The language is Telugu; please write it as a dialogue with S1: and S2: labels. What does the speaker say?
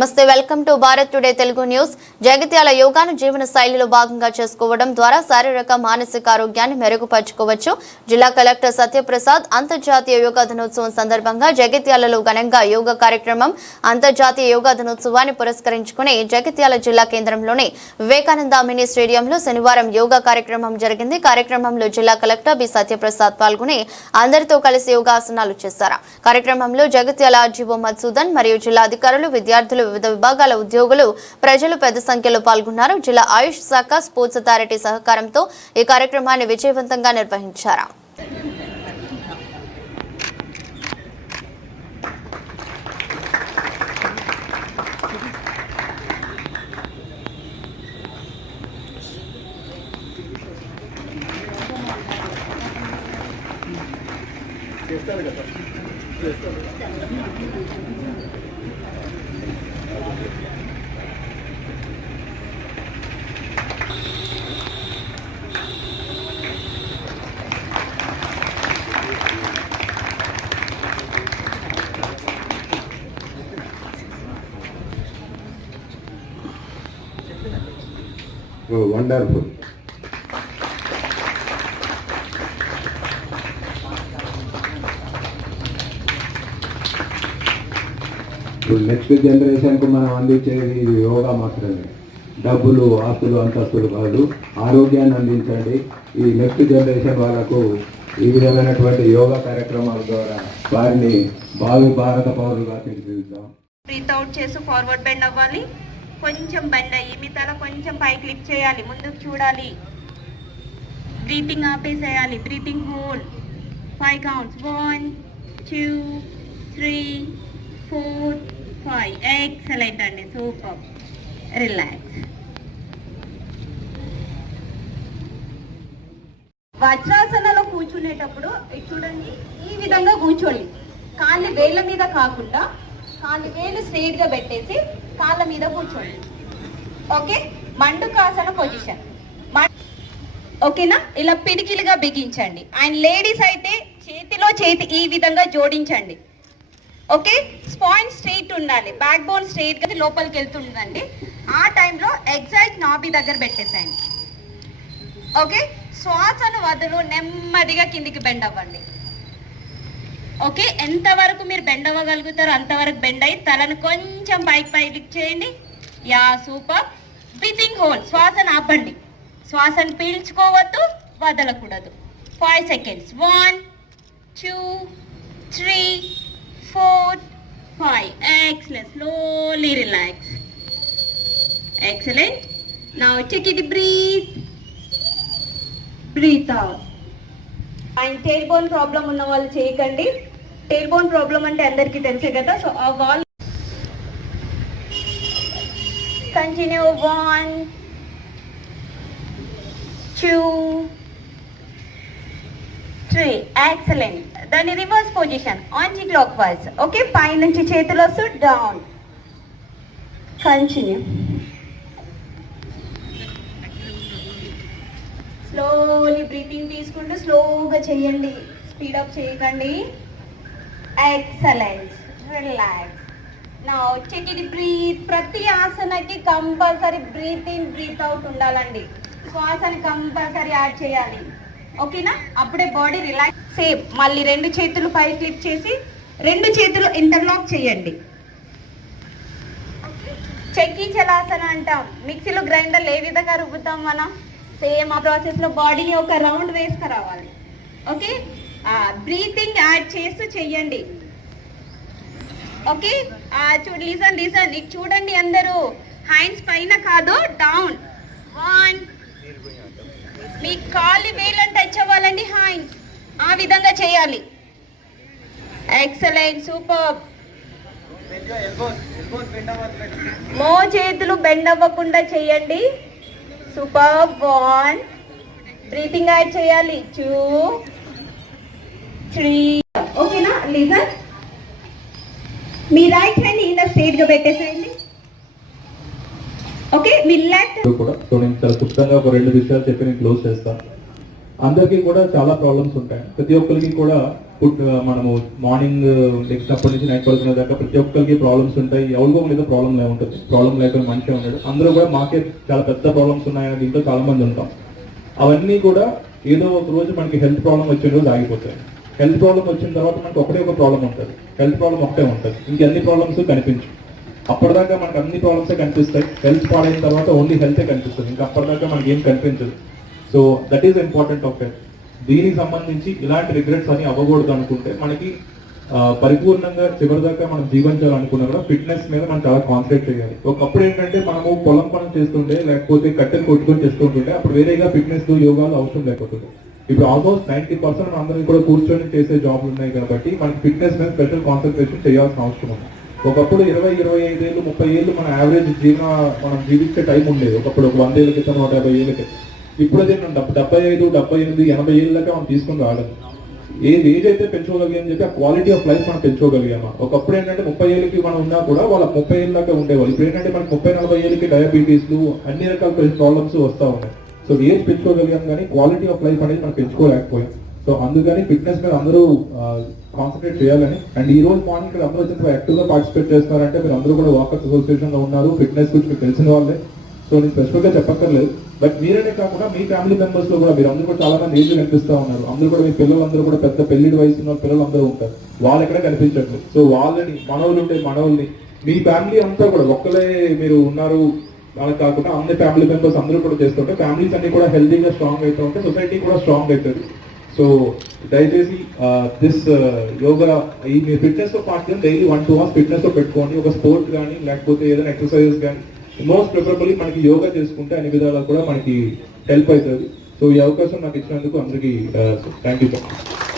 S1: నమస్తే welcome to Bharat today Telugu news. Jagtial యోగాను జీవన శైలిలో భాగంగా చేసుకోవడం ద్వారా శారీరక మానసిక ఆరోగ్యాన్ని మెరుగుపరుచుకోవచ్చు. జిల్లా కలెక్టర్ సత్యప్రసాద్ అంతర్జాతీయ యోగా దినోత్సవం సందర్భంగా జగిత్యాలలో ఘనంగా యోగా కార్యక్రమం అంతర్జాతీయ యోగా దినోత్సవాన్ని పురస్కరించుకుని జగిత్యాల జిల్లా కేంద్రంలోని వివేకానంద మినీ స్టేడియంలో శనివారం యోగా కార్యక్రమం జరిగింది. కార్యక్రమంలో జిల్లా కలెక్టర్ బి. సత్యప్రసాద్ పాల్గొని అందరితో కలిసి యోగాసనాలు చేశారు. కార్యక్రమంలో జగిత్యాల జీవో మధుసూదన్ మరియు జిల్లా అధికారులు విద్యార్థులు వివిధ విభాగాల ఉద్యోగులు ప్రజలు పెద్ద సంఖ్యలో పాల్గొన్నారు. జిల్లా ఆయుష్ శాఖ స్పోర్ట్స్ అథారిటీ సహకారంతో ఈ కార్యక్రమాన్ని విజయవంతంగా నిర్వహించారు.
S2: Oh, wonderful. ఇప్పుడు నెక్స్ట్ జనరేషన్కి మనం అందించేది ఇది యోగా మాత్రమే. డబ్బులు ఆస్తులు అంతస్తులు కాదు ఆరోగ్యాన్ని అందించండి. ఈ నెక్స్ట్ జనరేషన్ వాళ్ళకు ఈ విధమైనటువంటి యోగా కార్యక్రమాల ద్వారా వారిని భావి భారత పౌరులుగా తీర్చిదిద్దాం.
S3: బ్రీత్ అవుట్ చేసి ఫార్వర్డ్ బెండ్ అవ్వాలి. కొంచెం బెండ్ అయ్యి మీ తల కొంచెం పై క్లిక్ చేయాలి ముందుకు చూడాలి. Breathing ఆపేసేయాలి breathing whole five counts one two three four five excellent అండి సూపర్ రిలాక్స్ వజ్రాసనలో కూర్చునేటప్పుడు చూడండి ఈ విధంగా కూర్చోండి. కాళ్ళు వేళ్ళ మీద కాకుండా కాళ్ళు వేలు స్ట్రైట్గా పెట్టేసి కాళ్ళ మీద కూర్చోండి. ఓకే? మండుకాసన పొజిషన్. ఓకేనా? ఇలా పిడికిలుగా బిగించండి. అండ్ లేడీస్ అయితే చేతిలో చేతి ఈ విధంగా జోడించండి. ఓకే? స్పాయిన్ స్ట్రైట్ ఉండాలి. బ్యాక్ బోన్ స్ట్రైట్ లోపలికి వెళ్తుందండి ఆ టైంలో ఎగ్జైట్ నాబి దగ్గర పెట్టేసేయండి. ఓకే? శ్వాసను వదులు నెమ్మదిగా కిందికి బెండ్ అవ్వండి. ఓకే ఎంతవరకు మీరు బెండ్ అవ్వగలుగుతారో అంతవరకు బెండ్ అయ్యి తలను కొంచెం పైకి లిక్ చేయండి. Yeah super. బ్రీతింగ్ హోల్ శ్వాసను ఆపండి. శ్వాసను పీల్చుకోవద్దు వదలకూడదు. Five seconds one two three four five excellent slowly relax excellent నా వచ్చేకి ఇది breathe breathe out and tailbone problem ఉన్న వాళ్ళు చేయకండి. టేల్ బోన్ ప్రాబ్లం అంటే అందరికీ తెలుసే కదా? సో ఆ wall continue one two three excellent దాని reverse position anticlockwise okay పై నుంచి చేతులు వస్తూ డౌన్ కంటిన్యూ స్లోలీ బ్రీతింగ్ తీసుకుంటూ స్లోగా చేయండి. స్పీడప్ చేయకండి. ఎక్సలెంట్ రిలాక్స్ నా వచ్చేకి ఇది బ్రీత్ ప్రతి ఆసనకి compulsory breathe in breathe out ఉండాలండి. శ్వాసని కంపల్సరీ యాడ్ చేయాలి. ఓకేనా అప్పుడే బాడీ రిలాక్స్ సేమ్ మళ్ళీ రెండు చేతులు పై క్లిక్ చేసి రెండు చేతులు ఇంటర్లాక్ చేయండి. చెక్కి చలాసన అంటాం. మిక్సీలో గ్రైండర్ ఏ విధంగా రుబ్బుతాం మనం? సేమ్ ఆ ప్రాసెస్లో బాడీని ఒక రౌండ్ వేసుకురావాలి. ఓకే బ్రీతింగ్ యాడ్ చేస్తూ చెయ్యండి. ఓకే చూ లిసన్ లిసన్ ఇది చూడండి అందరూ. హ్యాండ్స్ పైన కాదు డౌన్ వన్ మీ కాలి వేలను టచ్ అవ్వాలండి హ్యాండ్స్ ఆ విధంగా చేయాలి. ఎక్సలెంట్ సూపర్ మో చేతులు బెండ్ అవ్వకుండా చేయండి. సూపర్ వన్ బ్రీతింగ్ యాడ్ చేయాలి. చూ త్రీ ఓకేనా లిజన్ మీ రైట్ హ్యాండ్ ఇలా స్ట్రైట్గా పెట్టేసేయండి. ఓకే మీ లెఫ్ట్
S4: కూడా సో నేను చాలా క్లుప్తంగా ఒక రెండు విషయాలు చెప్పి నేను క్లోజ్ చేస్తాను అందరికీ కూడా చాలా ప్రాబ్లమ్స్ ఉంటాయి. ప్రతి ఒక్కరికి కూడా ఫుడ్ మనము మార్నింగ్ లెక్సినప్పటి నుంచి నైట్ పడుకునే దాకా ప్రతి ఒక్కరికి ప్రాబ్లమ్స్ ఉంటాయి. ఎవరికో మీద ప్రాబ్లం లే ఉంటుంది. ప్రాబ్లం లేకుండా మంచిగా ఉన్నాడు అందరూ కూడా మాకే చాలా పెద్ద ప్రాబ్లమ్స్ ఉన్నాయని దీంట్లో చాలా మంది ఉంటాం. అవన్నీ కూడా ఏదో ఒక రోజు మనకి హెల్త్ ప్రాబ్లం వచ్చే రోజు ఆగిపోతాయి. హెల్త్ ప్రాబ్లం వచ్చిన తర్వాత మనకు ఒకటే ఒక ప్రాబ్లం ఉంటుంది. హెల్త్ ప్రాబ్లం ఒకటే ఉంటుంది. ఇంకెన్ని ప్రాబ్లమ్స్ కనిపించు అప్పటిదాకా మనకు అన్ని ప్రాబ్లమ్సే కనిపిస్తాయి. హెల్త్ పాడైన తర్వాత ఓన్లీ హెల్తే కనిపిస్తుంది. ఇంకా అప్పటిదాకా మనకి ఏం కనిపించదు. So that is important of health దీనికి సంబంధించి ఇలాంటి రిగ్రెట్స్ అని అవ్వకూడదు అనుకుంటే మనకి పరిపూర్ణంగా చివరిదాకా మనం జీవించాలనుకున్నా కూడా ఫిట్నెస్ మీద మనం చాలా కాన్సన్ట్రేట్ చేయాలి. ఒకప్పుడు ఏంటంటే మనము పొలం పనులు చేస్తుంటే లేకపోతే కట్టెలు కొట్టుకొని చేస్తుంటుంటే అప్పుడు వేరేగా ఫిట్నెస్ యోగాలు అవసరం లేకపోతుంది ఇప్పుడు ఆల్మోస్ట్ నైన్టీ పర్సెంట్ అందరం కూడా కూర్చొని చేసే జాబ్లు ఉన్నాయి కాబట్టి మనకి ఫిట్నెస్ మీద స్పెషల్ కాన్సన్ట్రేషన్ చేయాల్సిన అవసరం ఉంది. ఒకప్పుడు ఇరవై ఇరవై ఐదు ఏళ్ళు ముప్పై ఏళ్ళు మన యావరేజ్ జీవన మనం జీవించే టైం ఉండేది. ఒకప్పుడు ఒక వంద ఏళ్ళ క్రితం నూట యాభై ఏళ్ళ క్రితం ఇప్పుడు అదే మనం డెబ్బై ఐదు డెబ్బై ఎనిమిది ఎనభై ఏళ్ళకే మనం తీసుకుని రాలేదు ఏది ఏదైతే అయితే పెంచుకోగలిగాం చెప్పి ఆ క్వాలిటీ ఆఫ్ లైఫ్ మనం పెంచుకోగలిగామా? ఒకప్పుడు ఏంటంటే ముప్పై ఏళ్ళకి మనం ఉన్నా కూడా వాళ్ళ ముప్పై ఏళ్ళ దాకా ఉండేవాళ్ళు. ఇప్పుడు ఏంటంటే మనకి ముప్పై నలభై ఏళ్ళకి డయాబెటీస్లు అన్ని రకాల ప్రాబ్లమ్స్ వస్తూ ఉన్నాయి. సో ఏజ్ పెంచుకోగలిగాం కానీ క్వాలిటీ ఆఫ్ లైఫ్ అనేది మనం పెంచుకోలేకపోయాం. సో అందుకని ఫిట్నెస్ మీద అందరూ కాన్సన్ట్రేట్ చేయాలని. అండ్ ఈ రోజు మార్నింగ్ ఇక్కడ అందరూ వచ్చి యాక్టివ్గా పార్టిసిపేట్ చేస్తారంటే మీరు అందరూ కూడా వాకర్స్ అసోసియేషన్లో ఉన్నారు ఫిట్నెస్ గురించి మీకు తెలిసిన వాళ్ళే. సో నేను స్పెసిఫిక్గా చెప్పక్కర్లేదు. బట్ మీరనే కాకుండా మీ ఫ్యామిలీ మెంబర్స్లో కూడా మీరు అందరూ కూడా చాలా మంది ఏజ్ కనిపిస్తూ ఉన్నారు. అందరూ కూడా మీ పిల్లలందరూ కూడా పెద్ద పెళ్ళి వయసు ఉన్న పిల్లలు అందరూ ఉంటారు. వాళ్ళు ఎక్కడ కనిపించట్లేదు. సో వాళ్ళని మనవులు ఉంటే మనవుల్ని మీ ఫ్యామిలీ అంతా కూడా ఒక్కలే మీరు ఉన్నారు వాళ్ళకి కాకుండా అన్ని ఫ్యామిలీ మెంబర్స్ అందరూ కూడా చేస్తుంటే ఫ్యామిలీస్ అన్ని కూడా హెల్దీగా స్ట్రాంగ్ అవుతూ ఉంటే సొసైటీ కూడా స్ట్రాంగ్ అవుతుంది. సో దయచేసి దిస్ యోగా ఈ మీ ఫిట్నెస్తో పాటు డైలీ వన్ టూ అవర్స్ ఫిట్నెస్తో పెట్టుకోండి. ఒక స్పోర్ట్ కానీ లేకపోతే ఏదైనా ఎక్సర్సైజెస్ కానీ మోస్ట్ ప్రిఫరబుల్లీ మనకి యోగా చేసుకుంటే అన్ని విధాలా కూడా మనకి హెల్ప్ అవుతుంది. సో ఈ అవకాశం నాకు ఇచ్చినందుకు అందరికీ థ్యాంక్ యూ సార్